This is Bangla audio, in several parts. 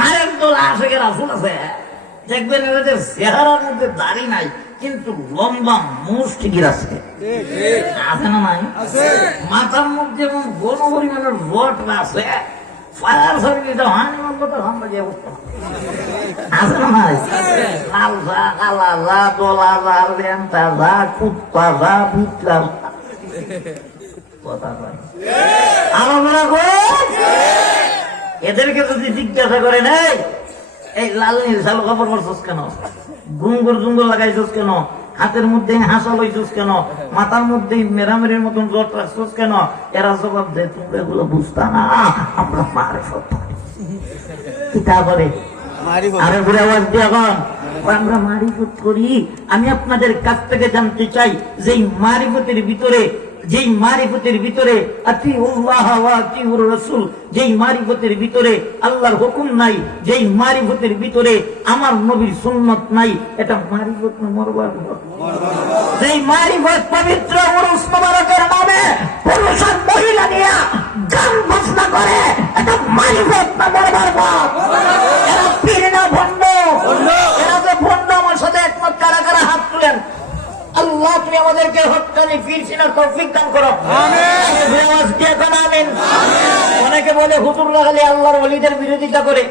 আর একদল আশেকের আসল আছে। দেখবেন এদের চেহারার মধ্যে দাড়ি নাই কিন্তু লম্বা মুষ ঠিকই আছে। আছে না নাই? মাথার মধ্যে গণ পরিমাণের রট আছে ফায়ার যে অবস্থা। আছে না নাই? লাল যা কালা যা দলা যা লেন্টা যা কুত্তা যা বিটলা যা। কথা এদেরকে যদি জিজ্ঞাসা করে নেই এই লাল নীল শাল খবর করছস কেন? গুঙ্গুর জুঙ্গুর লাগাইছস কেন? হাতের মধ্যে হাসা লইছস কেন? মাথার মধ্যে মেরামেরির মতন জট রাখছস কেন? এরা জবাব দেয় তোমরা এগুলো বুঝতা না আমরা মারে। কিতা করে আরে ঘুরে আওয়াজ দিয়ে এখন আমরা মারিফত করি। আমি আপনাদের কাছ থেকে জানতে চাই যে মারিফতের ভিতরে যেই মারিফতের ভিতরে রসুল, যেই মারিফতের ভিতরে আল্লাহর হুকুম নাই, যেই মারিফতের ভিতরে আমার নবীর সুন্নত নাই, এটা মারিফত না মরবার। যেই মারিফত পবিত্র উরুস মোবারকের নামে পুরুষ মহিলা নিয়ে গান ঘোষণা করে, এটা মারিফত না মরবার ঘর। এরা পীর না ভণ্ড এরা যে ভণ্ড আমার সাথে একমত কারা কারা হাত তুলেন আল্লাহ তুমি হকানি পীর সিনার তৌফিক দান করো। আমিন। অনেকে বলে হুজুররা খালি আল্লাহর ওলিদের বিরোধিতা করে।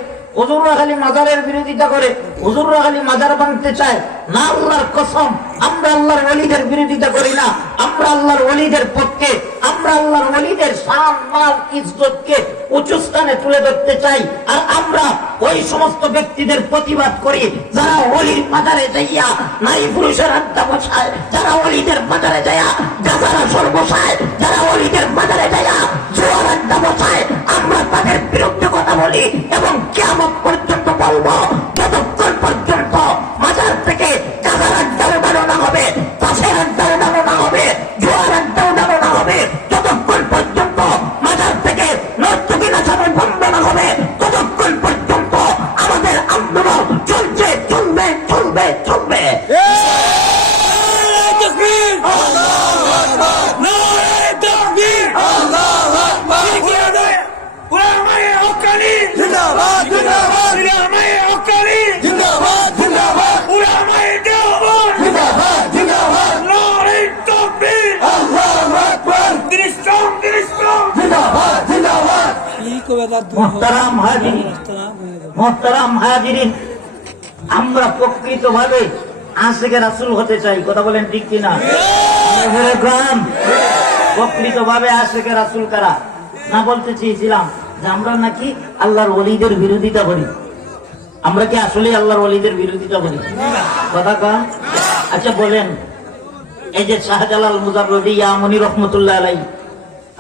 আমরা আর আমরা ওই সমস্ত ব্যক্তিদের প্রতিবাদ করি, যারা অলির মাজারে যাইয়া নারী পুরুষের আড্ডা বসায়, যারা অলিদের মাজারে যাইয়া গাজারা সর বসায়, যারা অলিদের মাজারে যাইয়া জোয়ার আড্ডা বসায় বিরুদ্ধে কথা বলি এবং জিন্দাবাদ জিন্দাবাদ। জিন্দাবাদ জিন্দাবাদ। জিন্দাবাদ জিন্দাবাদ। আল্লাহু আকবার। জিন্দাবাদ জিন্দাবাদ। মোহতারাম হাজির মোহতারাম হাজিরিন আমরা প্রকৃত ভাবে আশেখের রাসুল হতে চাই। কথা বলেন ঠিক কিনা? গ্রাম। প্রকৃত ভাবে আশেখের রাসুল কারা? না বলতে চেয়েছিলাম। যে আমরা নাকি আল্লাহর ওলিদের বিরোধিতা করি। আমরা কি আসলে আল্লাহর ওলিদের বিরোধিতা করি? কথা কন। আচ্ছা বলেন। এই যে শাহজালাল মুজাররদি ইয়ামনি রহমতুল্লাহ আলাই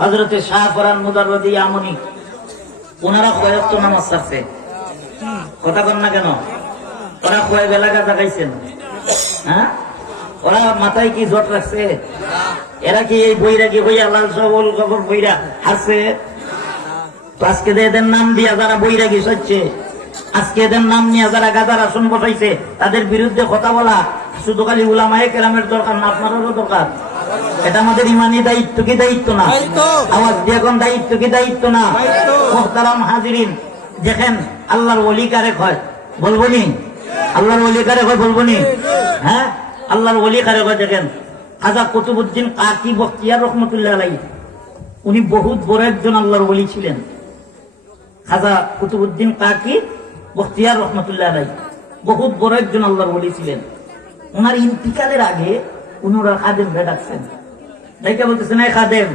হজরতে শাহ ফরান মুজাররদি ইয়ামনি ওনারা কয়েকটা নামাজ ছাড়ছে। কথা কন না কেন? ওরা কয় বেলা গাঁজা খাইছেন হ্যাঁ? ওরা মাথায় কি জট রাখছে? এরা কি এই বইরা কি বইয়া লাল সবল খবর বইরা হাসছে তো আজকে এদের নাম দিয়া যারা বৈরাগী হচ্ছে আজকে এদের নাম নিয়ে যারা গাদার আসন বসাইছে তাদের বিরুদ্ধে কথা বলা শুধু খালি উলামায়ে কেরামের দরকার না আপনারও দরকার। এটা আমাদের ইমানি দায়িত্ব কি দায়িত্ব না? আওয়াজ দিয়ে এখন দায়িত্ব কি দায়িত্ব না? মোহতারাম হাজিরিন দেখেন আল্লাহর ওলি কারে হয় বলব নি? আল্লাহর ওলি কারে হয় বলব নি? হ্যাঁ? আল্লাহর ওলি কারে হয় দেখেন? খাজা কুতুবুদ্দিন কাকি বখতিয়ার রহমতুল্লাহ আলাই উনি বহুত বড় একজন আল্লাহর ওলি ছিলেন। খাজা কুতুবুদ্দিন কাকি, বখতিয়ার রহমতুল্লাহ রাই বহুত বড় একজন আল্লাহর ওলি ছিলেন। ওনার ইন্তিকালের আগে উনি ওনার খাদেম ভেটাচ্ছেন দেখে বলতেছেন এই খাদেম,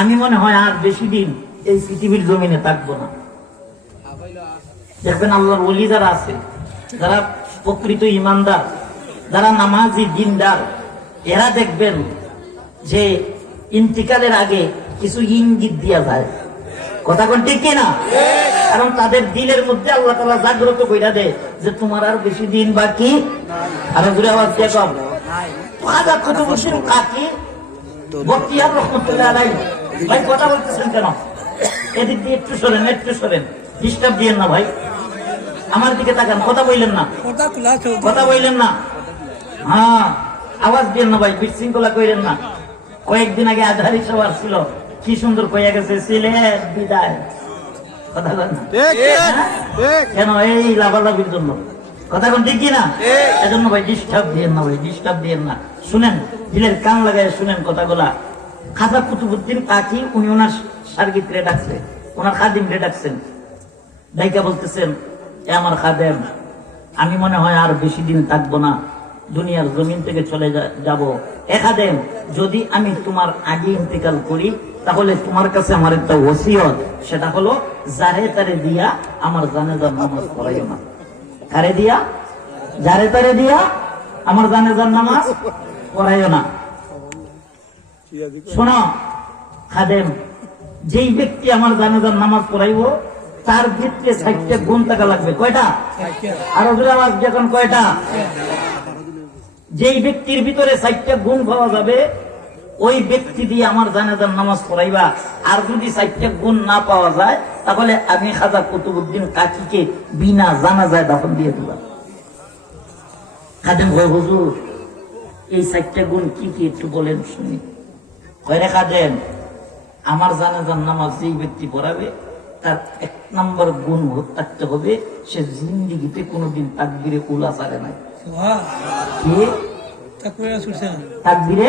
আমি মনে হয় আর বেশি দিন এই পৃথিবীর জমিনে থাকব না। দেখবেন আল্লাহর ওলি যারা আছে, যারা প্রকৃত ইমানদার, যারা নামাজি দিনদার, এরা দেখবেন যে ইন্তিকালের আগে কিছু ইঙ্গিত দিয়া যায়। কথা কোন? ঠিক। কিনা কারণ তাদের দিলের মধ্যে আল্লাহ তালা জাগ্রত কইরা দেয় যে তোমার আর বেশি দিন বাকি? আর ঘুরে আওয়াজ দিয়ে কম। ফাদা কুতুবুদ্দিন কাকি? বক্তিয়ার রহমতুল্লাহ আলাই ভাই কথা বলতেছেন কেন? এদিক দিয়ে একটু সরেন একটু সরেন। ডিস্টার্ব দিয়েন না ভাই। আমার দিকে তাকান কথা বললেন না। কথা বললেন না। হ্যাঁ আওয়াজ দিয়েন না ভাই বিশৃঙ্খলা কইলেন না। কয়েকদিন আগে আধারি সবার ছিল কি সুন্দর কইয়া গেছে সিলেট বিদায়। কথা হ্যাঁ? কেন এই লাভালাভির জন্য? কথা কোন ঠিক কিনা? এজন্য ভাই ডিস্টার্ব দিয়েন না ভাই ডিস্টার্ব দিয়েন না। শুনেন দিলের কান লাগায় শুনেন কথাগুলা। খাজা কুতুবুদ্দিন কাকি উনি ওনার সার্গিত রে ডাকছে। ওনার খাদিম রে ডাকছেন। ডাইকা বলতেছেন এ আমার খাদেম আমি মনে হয় আর বেশি দিন থাকব না। দুনিয়ার জমিন থেকে চলে যাব। এ খাদেম যদি আমি তোমার আগে ইন্তেকাল করি তাহলে তোমার কাছে আমার একটা ওসিয়ত, সেটা হলো যারে তারে দিয়া আমার জানেজার নামাজ পড়াইও না। কারে দিয়া? যারে তারে দিয়া আমার জানেজার নামাজ পড়াইও না। শোনো, খাদেম, যেই ব্যক্তি আমার জানাজার নামাজ পড়াইব, তার ভিতরে ষাটটা গুণ টাকা লাগবে। কয়টা? আর আওয়াজ যখন কয়টা? যেই ব্যক্তির ভিতরে ষাটটা গুণ পাওয়া যাবে ওই ব্যক্তি দিয়ে আমার জানাজার নামাজ পড়াইবা। আর যদি ষাটটা গুণ না পাওয়া যায় তাহলে আমি খাজা কুতুবুদ্দিন কাকিকে বিনা জানাজায় দাফন দিয়ে দিলাম খাদেম হয় হুজুর এই ষাটটা গুণ কি কি একটু বলেন শুনি। কয়রে খাদেম আমার জানাজার নামাজ যেই ব্যক্তি পড়াবে তার এক নম্বর গুণ থাকতে হবে সে জিন্দিগিতে কোনোদিন তাকবিরে উলা সারে নাই। তাকবিরে